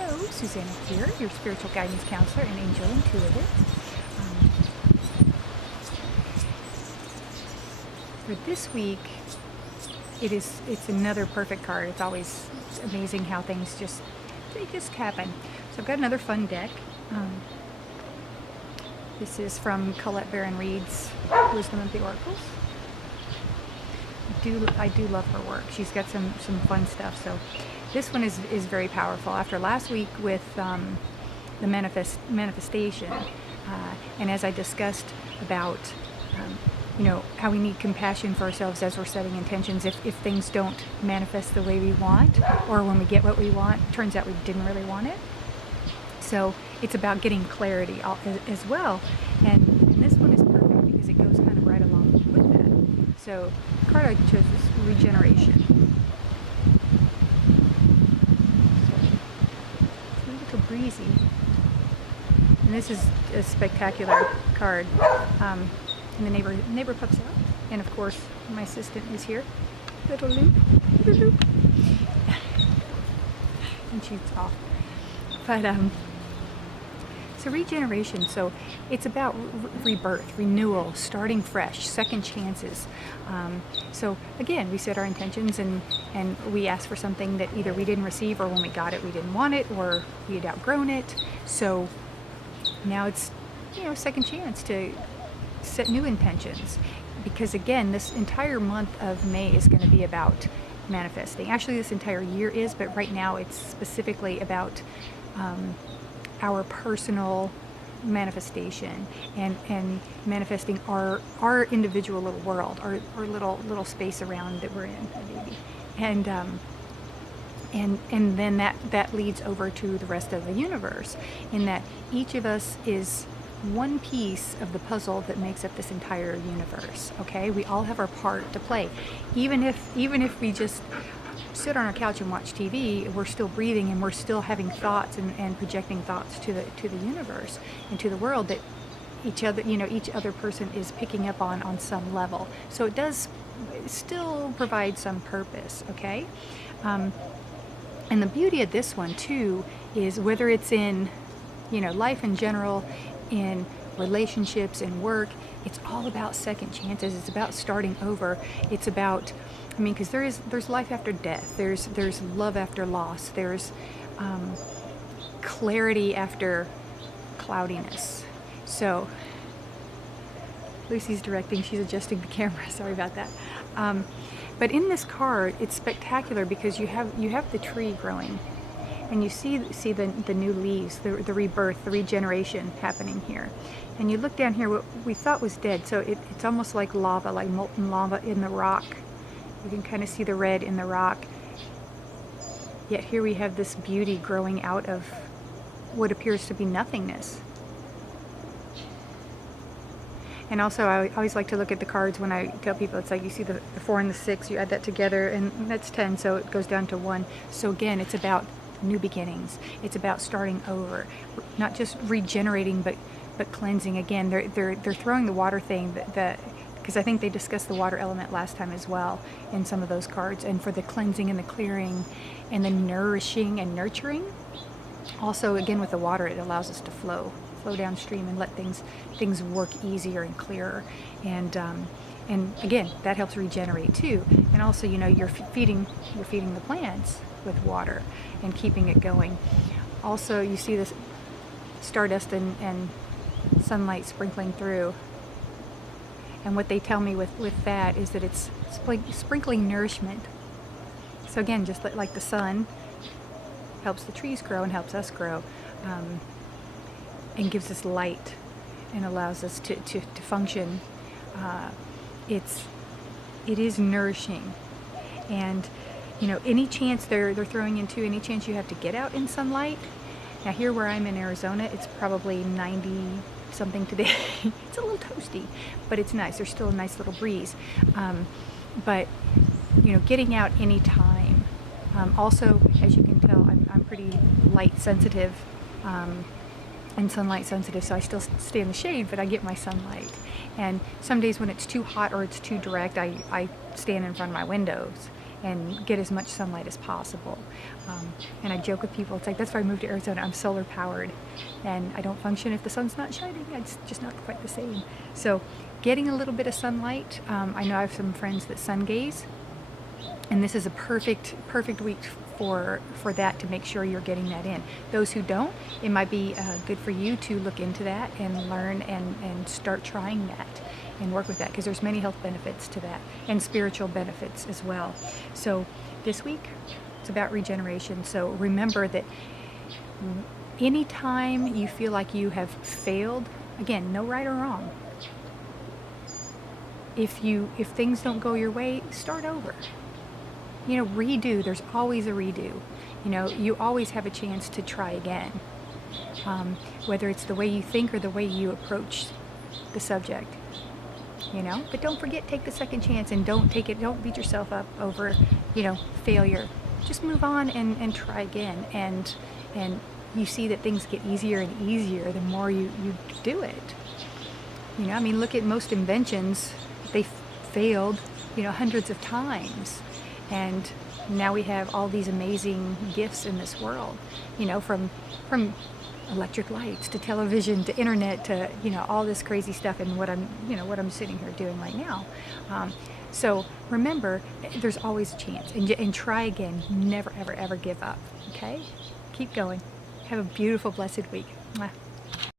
Hello, Susanna here, your spiritual guidance counselor and angel intuitive. For this week, it's another perfect card. It's always amazing how things just happen. So I've got another fun deck. This is from Colette Baron Reed's Wisdom of the Oracles. I do love her work. She's got some fun stuff. So this one is very powerful. After last week with the manifestation, and as I discussed about how we need compassion for ourselves as we're setting intentions. If things don't manifest the way we want, or when we get what we want, turns out we didn't really want it. So it's about getting clarity as well. And this one is perfect because it goes kind of right along with that. So the card I chose is Regeneration. So it's a little breezy. And this is a spectacular card. And the neighbor pops out. And of course, my assistant is here. Little Lou. And she's off. But, so regeneration, so it's about rebirth, renewal, starting fresh, second chances. So again, we set our intentions and we ask for something that either we didn't receive, or when we got it we didn't want it, or we had outgrown it. So now it's second chance to set new intentions, because again, this entire month of May is going to be about manifesting. Actually, this entire year is, but right now it's specifically about our personal manifestation and manifesting our individual little world, our little space around that we're in, baby. And then that leads over to the rest of the universe, in that each of us is one piece of the puzzle that makes up this entire universe. Okay, we all have our part to play. Even if we just sit on our couch and watch TV, we're still breathing and we're still having thoughts and projecting thoughts to the universe and to the world that each other person is picking up on some level. So it does still provide some purpose. Okay, and the beauty of this one too is, whether it's in life in general, in relationships, in work, it's all about second chances. It's about starting over. It's about, because there's life after death. There's love after loss. There's clarity after cloudiness. So Lucy's directing. She's adjusting the camera. Sorry about that. But in this card, it's spectacular because you have the tree growing. And you see the new leaves, the rebirth, the regeneration happening here. And you look down here, what we thought was dead, so it's almost like lava, like molten lava in the rock. You can kind of see the red in the rock. Yet here we have this beauty growing out of what appears to be nothingness. And also, I always like to look at the cards when I tell people, it's like you see the 4 and the 6, you add that together, and that's 10, so it goes down to 1. So again, it's about new beginnings. It's about starting over, not just regenerating, but cleansing. Again, they're throwing the water thing, because I think they discussed the water element last time as well in some of those cards. And for the cleansing and the clearing and the nourishing and nurturing, also again with the water, it allows us to flow downstream and let things work easier and clearer. And again, that helps regenerate too. And also, you're feeding the plants with water and keeping it going. Also, you see this stardust and sunlight sprinkling through. And what they tell me with that is that it's sprinkling nourishment. So again, just like the sun helps the trees grow and helps us grow, and gives us light and allows us to function. It is nourishing. And any chance they're throwing into, any chance you have to get out in sunlight. Now here where I'm in Arizona, it's probably 90 something today. It's a little toasty, but it's nice. There's still a nice little breeze. But getting out any time. Also, as you can tell, I'm pretty light sensitive and sunlight sensitive, so I still stay in the shade, but I get my sunlight. And some days when it's too hot or it's too direct, I stand in front of my windows and get as much sunlight as possible. And I joke with people, it's like, that's why I moved to Arizona. I'm solar powered and I don't function if the sun's not shining. It's just not quite the same. So getting a little bit of sunlight. I know I have some friends that sun gaze, and this is a perfect week for that, to make sure you're getting that in. Those who don't, it might be good for you to look into that and learn and start trying that and work with that, because there's many health benefits to that and spiritual benefits as well. So this week, it's about regeneration. So remember that anytime you feel like you have failed, again, no right or wrong. If things don't go your way, start over. Redo. There's always a redo. You always have a chance to try again. Whether it's the way you think or the way you approach the subject. But don't forget, take the second chance, and don't beat yourself up over, failure. Just move on and try again. And you see that things get easier and easier the more you do it. Look at most inventions. They failed, hundreds of times. And now we have all these amazing gifts in this world, from electric lights to television to internet to, all this crazy stuff, and what I'm sitting here doing right now. So remember, there's always a chance, and try again. Never, ever, ever give up. Okay? Keep going. Have a beautiful, blessed week. Mwah.